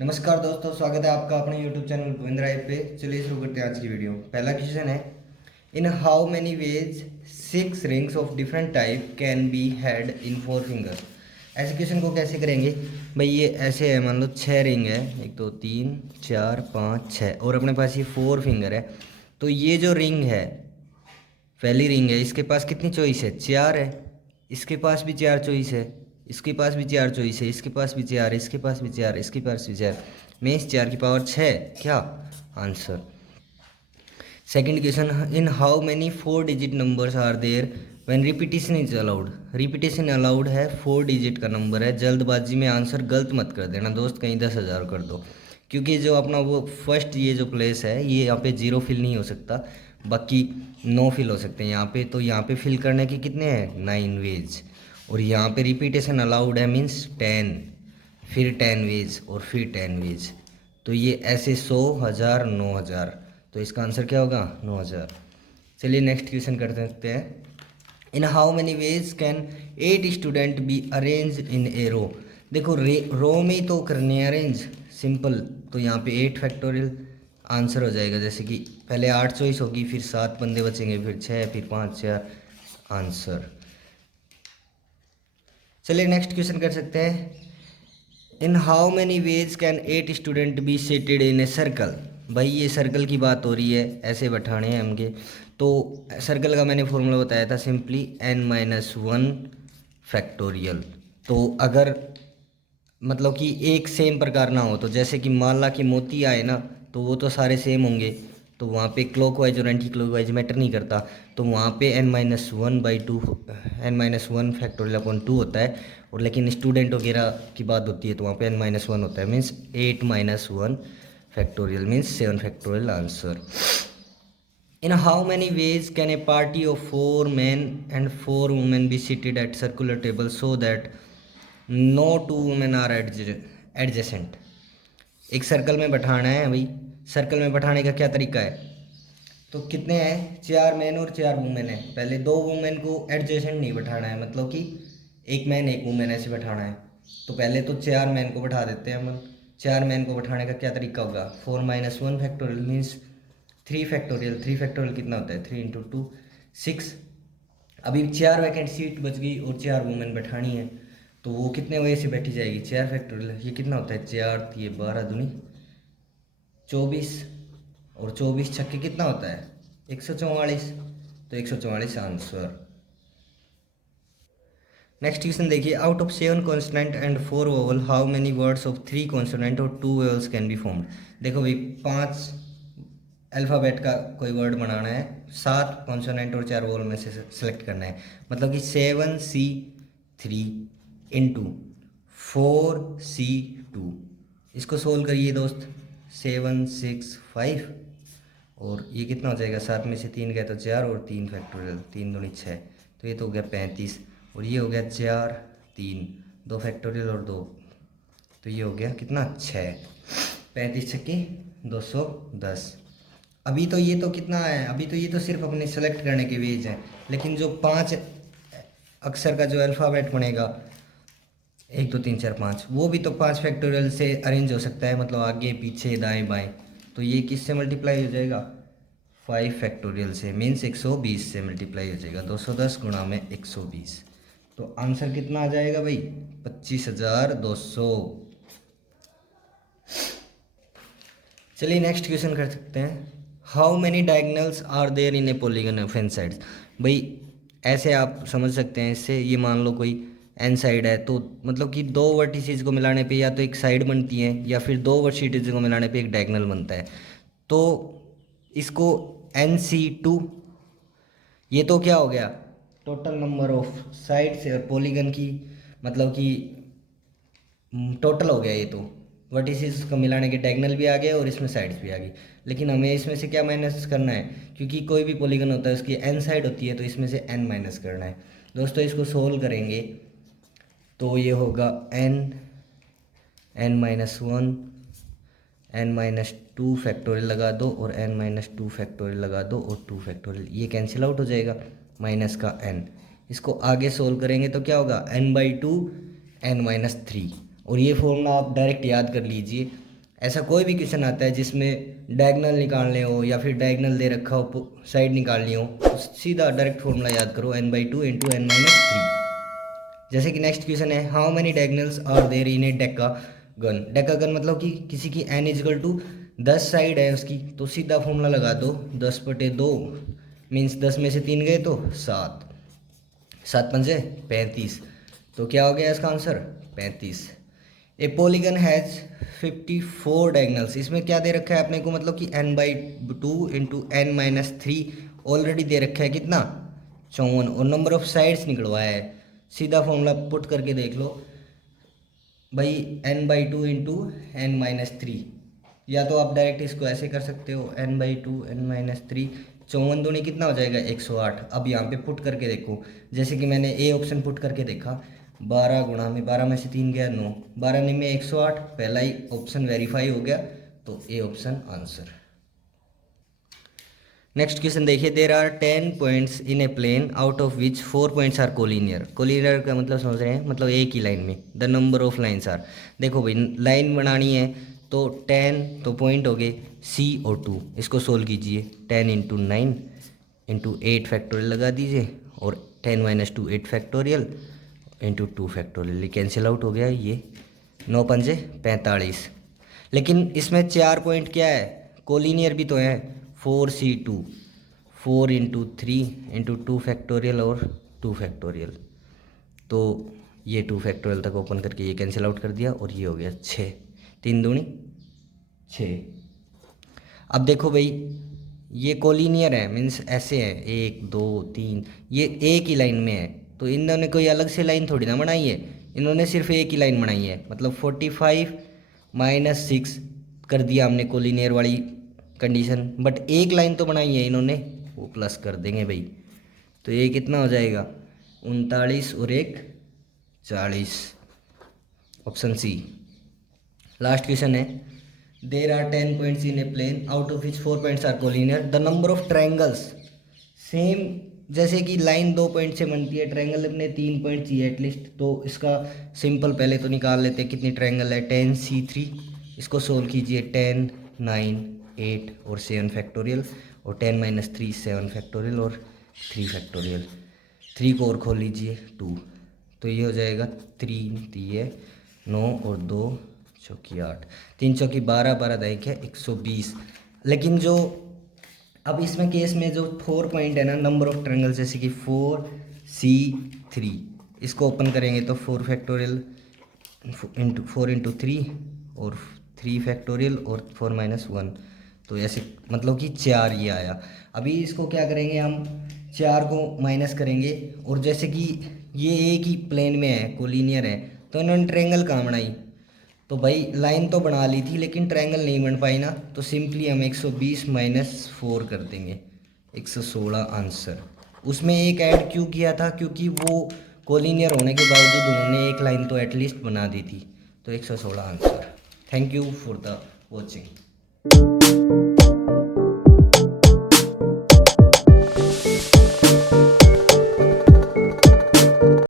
नमस्कार दोस्तों, स्वागत है आपका अपने YouTube चैनल गोविंद राय पे। चलिए शुरू करते हैं आज की वीडियो। पहला क्वेश्चन है, इन how many veg 6 rings of different type can be had in 4 fingers. ऐसे क्वेश्चन को कैसे करेंगे भाई? ये ऐसे है, मान लो 6 रिंग है, 1 2 3 4 5 6 और अपने पास ये 4 फिंगर है। तो ये जो रिंग है, पहली रिंग है, इसके पास कितनी चॉइस है? 4 है। इसके पास भी 4 चॉइस है, इसके पास भी 4 चॉइस है, इसके पास भी 4, इसके पास भी 4, इसके पास भी 4, मीन्स 4 की पावर 6। क्या answer? Second question, in how many 4 digit numbers are there when repetition is allowed. Repetition allowed है, 4 डिजिट का नंबर है। जल्दबाजी में आंसर गलत मत कर देना दोस्त, कहीं 10,000 कर दो, क्योंकि जो अपना वो फर्स्ट ये जो प्लेस है, ये यहाँ पे 0 फिल नहीं हो सकता, बाकी 9 फिल हो सकते हैं यहाँ पे। तो यहाँ पे फिल करने के कितने हैं? 9 वेज। और यहाँ पे रिपीटेशन अलाउड है, मीन्स 10, फिर 10 वेज और फिर 10 वेज। तो ये ऐसे 100, 1000, 9000। तो इसका आंसर क्या होगा? 9000। चलिए नेक्स्ट क्वेश्चन कर सकते हैं, in how many ways can 8 student be arrange in a row. देखो रो में ही तो करने हैं अरेंज, सिंपल। तो यहाँ पे 8 फैक्टोरियल आंसर हो जाएगा। जैसे कि पहले 8 चॉइस होगी, फिर 7 बंदे बचेंगे, फिर 6, फिर 5, 4 आंसर। चलिए नेक्स्ट क्वेश्चन कर सकते हैं, in how many ways can 8 student be seated in a circle. भाई ये सर्कल की बात हो रही है, ऐसे बैठाने हैं हमके। तो सर्कल का मैंने फॉर्मूला बताया था, सिंपली n-1 फैक्टोरियल। तो अगर मतलब कि एक सेम प्रकार ना हो, तो जैसे कि मान ला कि मोती आए ना, तो वो तो सारे सेम होंगे, तो वहाँ पे क्लॉकवाइज और एंटी क्लॉकवाइज मैटर नहीं करता। तो वहाँ पे n-1/2, n-1 फैक्टोरियल/2 होता है। और लेकिन स्टूडेंट वगैरह की बात होती है तो वहाँ पे n-1 होता है, means 8-1 factorial, means 7 factorial answer. In how many ways can a party of 4 men and 4 women be seated at circular table so that no 2 women are adjacent. एक सर्कल में बैठाना है भाई। सर्कल में बैठाने का क्या तरीका है? तो कितने हैं? 4 मैन और 4 वुमेन है। पहले 2 वुमेन को एडजेसेंट नहीं बैठाना है, मतलब कि एक मैन एक वुमेन ऐसे बैठाना है। तो पहले तो 4 मैन को बैठा देते हैं हम। 4 मैन को बैठाने का क्या तरीका होगा? 4-1 फैक्टोरियल, मीन्स 3 फैक्टोरियल। 3 फैक्टोरियल कितना होता है? 3 × 2 6। अभी 4 वैकेंट सीट बच गई और 4 वुमेन बैठानी है, तो वो कितने वजह से बैठी जाएगी? 4 फैक्टोरियल। ये कितना होता है? 4 ये 12 दूनी 24, और 24 छक्के कितना होता है? 144। तो 144 आंसर। नेक्स्ट क्वेश्चन देखिए, out of 7 consonant and 4 vowel how many words of 3 consonant और 2 वोवल्स कैन बी फॉर्म्ड। देखो भाई, 5 अल्फ़ाबेट का कोई वर्ड बनाना है, 7 कॉन्सोनेंट और 4 वोवल में से सेलेक्ट करना है। मतलब कि 7C3 इंटू 4C2। इसको सोल्व करिए दोस्त। 7 6 5, और ये कितना हो जाएगा? 7 में से 3 गया तो 4, और 3 फैक्टोरियल, 3 दूनी 6। तो ये तो हो गया 35, और ये हो गया 4 3, 2 फैक्टोरियल और 2, तो ये हो गया कितना? 6। 35 छक्के 210। अभी तो ये तो कितना है? अभी तो ये तो सिर्फ अपने सेलेक्ट करने के वेज हैं, लेकिन जो 5 अक्षर का जो अल्फ़ाबेट बनेगा, 1 2 3 4 5, वो भी तो 5 फैक्टोरियल से अरेंज हो सकता है, मतलब आगे पीछे दाएं बाएं। तो ये किससे मल्टीप्लाई हो जाएगा? 5 फैक्टोरियल से, मीन्स 120 से मल्टीप्लाई हो जाएगा। 210 गुणा में 120, तो आंसर कितना आ जाएगा भाई? 25,200। चलिए नेक्स्ट क्वेश्चन कर सकते हैं, how many diagonals are there in a polygon of n sides. भाई ऐसे आप समझ सकते हैं इससे, ये मान लो कोई एन साइड है, तो मतलब कि 2 वर्टिसेस को मिलाने पे या तो एक साइड बनती है, या फिर 2 वर्टिसेस को मिलाने पे एक डायगनल बनता है। तो इसको NC2, ये तो क्या हो गया? टोटल नंबर ऑफ साइड्स और पॉलीगन की, मतलब कि टोटल हो गया। ये तो वर्टिसेस को मिलाने के डायगनल भी आ गए और इसमें साइड्स भी आ गई। लेकिन हमें इसमें से क्या माइनस करना है? क्योंकि कोई भी पॉलीगन होता है उसकी n साइड होती है, तो इसमें से n माइनस करना है। दोस्तों इसको सोल्व करेंगे तो ये होगा n-1, n-2 फैक्टोरियल लगा दो, और n-2 फैक्टोरियल लगा दो, और 2 फैक्टोरियल, ये कैंसिल आउट हो जाएगा, माइनस का n। इसको आगे सोल्व करेंगे तो क्या होगा? n/2 n-3। और ये फॉर्मूला आप डायरेक्ट याद कर लीजिए, ऐसा कोई भी क्वेश्चन आता है जिसमें डायगनल निकालने हो या फिर डायगनल दे रखा हो साइड निकालनी हो, तो सीधा डायरेक्ट फॉर्मूला याद करो n/2 इंटू n-3। जैसे कि नेक्स्ट क्वेश्चन है, how many diagonals are there in a decagon. Decagon मतलब कि किसी की n इजिकल टू 10 साइड है उसकी, तो सीधा फॉर्मूला लगा दो 10/2 मीन्स 10 में से 3 गए तो 7, 7 पंजे 35, तो क्या हो गया इसका answer 35। A polygon has 54 diagonals, इसमें क्या दे रखा है अपने को, मतलब कि n/2 इंटू n-3 ऑलरेडी दे रखा है कितना 54, और नंबर ऑफ साइड्स निकलवाया है। सीधा फॉर्मूला पुट करके देख लो भाई, n/2 इंटू n-3, या तो आप डायरेक्ट इसको ऐसे कर सकते हो n/2 n-3, 54 दूनी कितना हो जाएगा 108। अब यहाँ पे पुट करके देखो, जैसे कि मैंने ए ऑप्शन पुट करके देखा, 12 गुणा में 12 में से 3 गया 9, 12 में 108, पहला ही ऑप्शन वेरीफाई हो गया, तो A option answer. Next question देखिए, there are 10 points in a plane out of which 4 points are collinear. Collinear का मतलब समझ रहे हैं, मतलब एक ही लाइन में। The number of lines are, देखो भाई लाइन बनानी है तो 10 तो पॉइंट हो गए सी और 2, इसको सोल्व कीजिए 10 इंटू 9 इंटू 8 फैक्टोरियल लगा दीजिए, और 10 minus 2 8 factorial into 2 factorial, cancel out हो गया ये 9 पंजे 45। लेकिन इसमें 4 पॉइंट क्या है, कोलिनियर भी तो है, 4C2, 4 इंटू 3 इंटू 2 फैक्टोरियल और 2 फैक्टोरियल, तो ये 2 फैक्टोरियल तक ओपन करके ये कैंसिल आउट कर दिया, और ये हो गया 6, 3 दूनी 6। अब देखो भाई ये कोलिनियर है, मीन्स ऐसे है 1 2 3, ये एक ही लाइन में है, तो इन्होंने कोई अलग से लाइन थोड़ी ना बनाई है, इन्होंने सिर्फ एक ही लाइन बनाई है, मतलब 45 माइनस 6 कर दिया हमने कोलिनियर वाली कंडीशन, बट एक लाइन तो बनाई है इन्होंने, वो प्लस कर देंगे भाई, तो ये कितना हो जाएगा 39 और 1 40, ऑप्शन सी। लास्ट क्वेश्चन है, there are 10 points in a plane out of which 4 points are collinear, the number of triangles. Same जैसे कि लाइन 2 पॉइंट से बनती है, ट्रायंगल अपने 3 पॉइंट चाहिए एटलीस्ट, तो इसका सिंपल पहले तो निकाल लेते हैं कितनी ट्रायंगल है, 10C3, इसको सोल्व कीजिए 10 9 8 और 7 फैक्टोरियल, और 10 माइनस 3 7 फैक्टोरियल और 3 फैक्टोरियल, 3 को और खोल लीजिए 2, तो ये हो जाएगा 3 दिए 9 और 2 चौकी 8, 3 चौकी 12, 12 दाई क्या 120। लेकिन जो अब इसमें केस में जो 4 पॉइंट है ना, नंबर ऑफ ट्रायंगल, जैसे कि 4C3, इसको ओपन करेंगे तो 4 फैक्टोरियल इंटू 4 इंटू 3 और 3 फैक्टोरियल और 4 माइनस 1, तो ऐसे मतलब कि 4 ये आया। अभी इसको क्या करेंगे हम, 4 को माइनस करेंगे, और जैसे कि ये एक ही प्लेन में है, कोलिनियर है, तो इन्होंने ट्रायंगल कहाँ बनाई, तो भाई लाइन तो बना ली थी लेकिन ट्रायंगल नहीं बन पाई ना, तो सिंपली हम 120 माइनस 4 कर देंगे, 116 आंसर। उसमें एक ऐड क्यों किया था, क्योंकि वो कोलिनियर होने के बावजूद उन्होंने एक लाइन तो एटलीस्ट बना दी थी, तो 116 answer. Thank you for the watching.